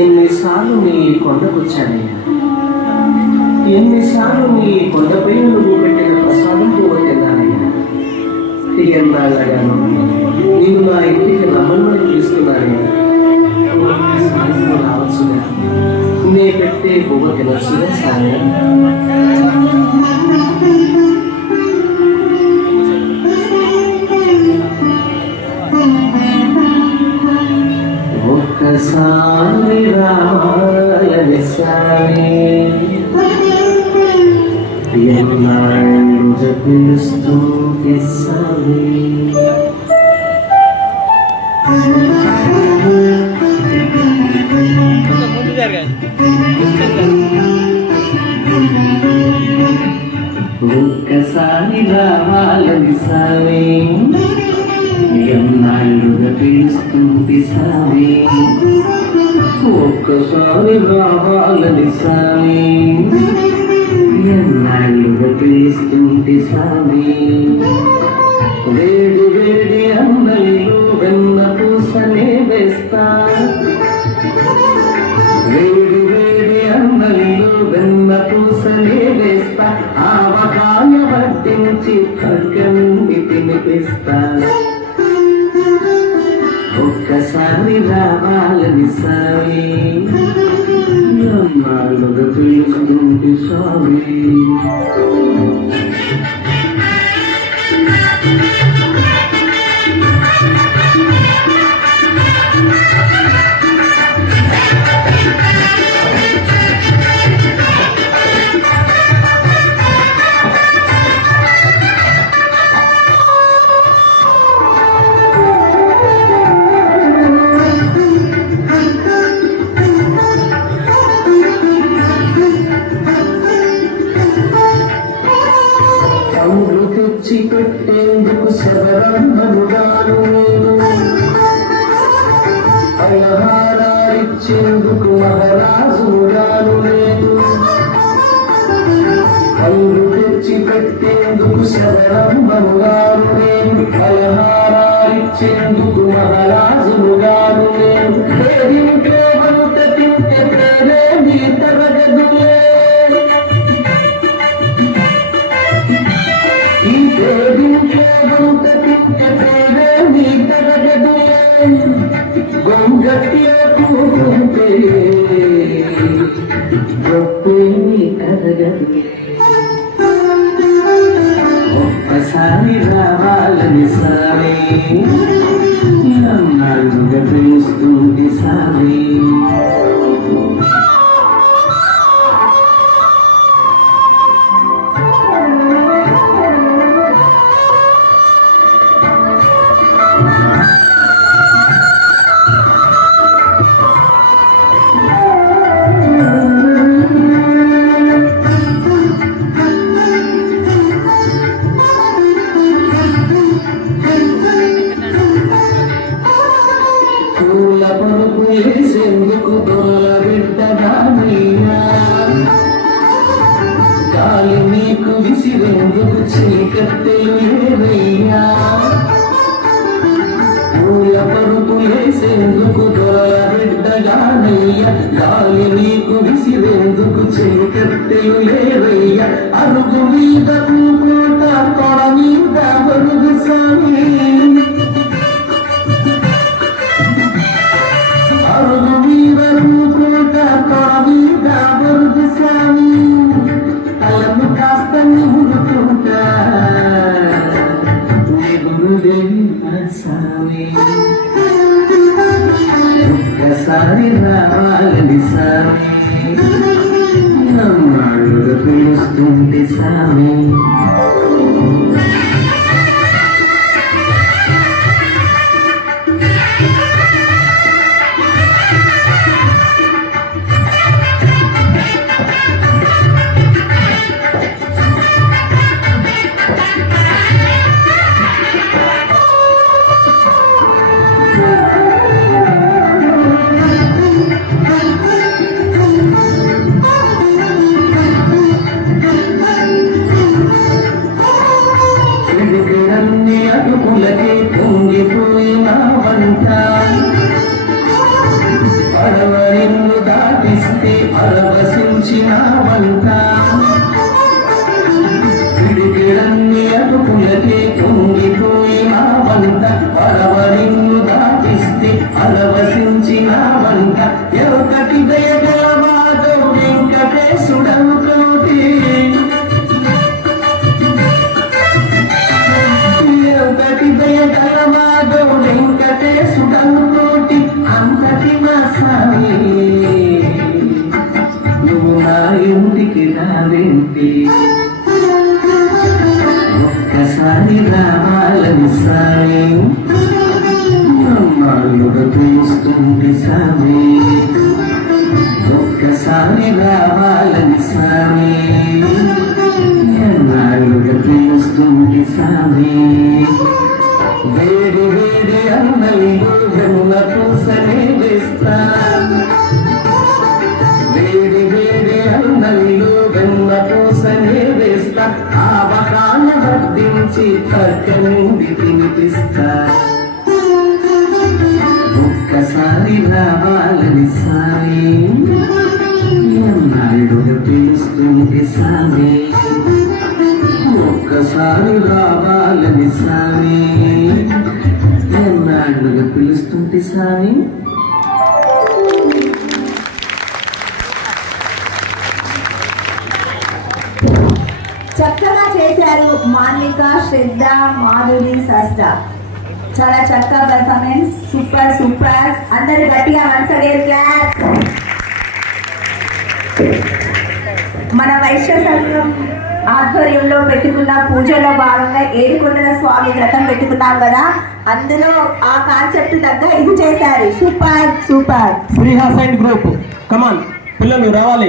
ఎన్నిసార్లు నీ కొండకొచ్చానయ్యా, ఎన్నిసార్లు నీ కొండపై నువ్వు పెట్టిన ప్రసాదం పోగొట్టినానయ్యా. ఎన్నాళ్ళగాను నేను నా ఇంటికి రమ్మని తీసుకున్నానయ్యా. రావచ్చుగా, నే పెట్టే బొమ్మ తినచ్చుగా సాయ. ఒక్కసారి రామాయణ సాయి ఎన్నాళ్ళు పిలుస్తూ సాయి. ఒక్కసారి రావాలని సాయి ఎన్నాళ్ళుగా పిలుస్తుంది సాయి. ఒక్కసారి రావాలని సాయి ఎన్నాళ్ళుగా పిలుస్తుంది సాయి. వేడి వేడి అందరిలో వెన్న పూసనే వేస్తా, వేడి వేడి అందరిలో వెన్న పూసనే వేస్తా. ఆవకాయ వడ్డించి ఖడ్గండి తినిపిస్తా. ఒక్కసారి రావాలని సాయి ఎన్నాళ్ళుగా పిలుస్తుంది సాయి. తెచ్చి పెట్టేందుకు శబరమ్మనుగాను నేను, అలహారాలిచ్చేందుకు మహారాజుగాను నేను. కళ్ళు తెచ్చి పెట్టేందుకు శబరమ్మనుగాను నేను, అలహారాలిచ్చేందుకు మహారాజుగాను నేను. ఇంట్లో వంట తింటే పేరే నీ తరగదులే, ఈ పేరింట్లో వంట తింటే పేరే నీ తరగదులే. గొంగట్టిలో కూకుంటే గొప్పే నీ తరగదులే. ఒక్కసారి రావాలని సాయి ఎన్నాళ్ళుగా పిలుస్తుంది సాయి. పూల పరుపు వేసేందుకు దొరల బిడ్డగానయ్యా, గాలి నీకు విసిరేందుకు చీకట్టెలు లేవయ్యా. పూల పరుపు వేసేందుకు దొరల బిడ్డగానయ్యా, గాలి నీకు విసిరేందుకు చీకట్టెలు లేవయ్యా. అరుగు మీద పూట తొడ మీద బరుగు సామి, అరుగు మీద పూట తొడ మీద బరుగు సామి. తలను కాస్త నిముడుకుంటా సామి. ఒక్కసారి రావాలని సామి నన్నాళ్ళుగా పిలుస్తుంది సామి. అన్నల్లో వెన్న పూసనే వేస్తా వేడి వేడి అన్నల్లో వెన్న పూసనే వేస్తా ఆవకాయ వడ్డించి పక్కనుండి తినిపిస్తా ఒక్కసారి రావాలని సామి ఎన్నాళ్ళుగా పిలుస్తుంది సామి ఒక్కసారి రావాలని సామి ఎన్నాళ్ళుగా పిలుస్తుంది సామి చక్కగా చేశారు మాన్విక, శ్రద్ధ, మాధురి, సస్ట. చాలా చక్కగా పర్ఫార్మెన్స్. Super super. అందరూ గట్టిగా మనసగేరు క్లాస్. మన వైశ్య సంఘం ఆధ్వర్యంలో పెట్టుకున్న పూజలో భాగంగా ఏడుకొండల స్వామి వ్రతం పెట్టుకున్నాం కదా, అందులో ఆ కాన్సెప్ట్ తగ్గ ఇది చేశారు. Super super. Sreehas and group come on పిల్లలు రావాలి.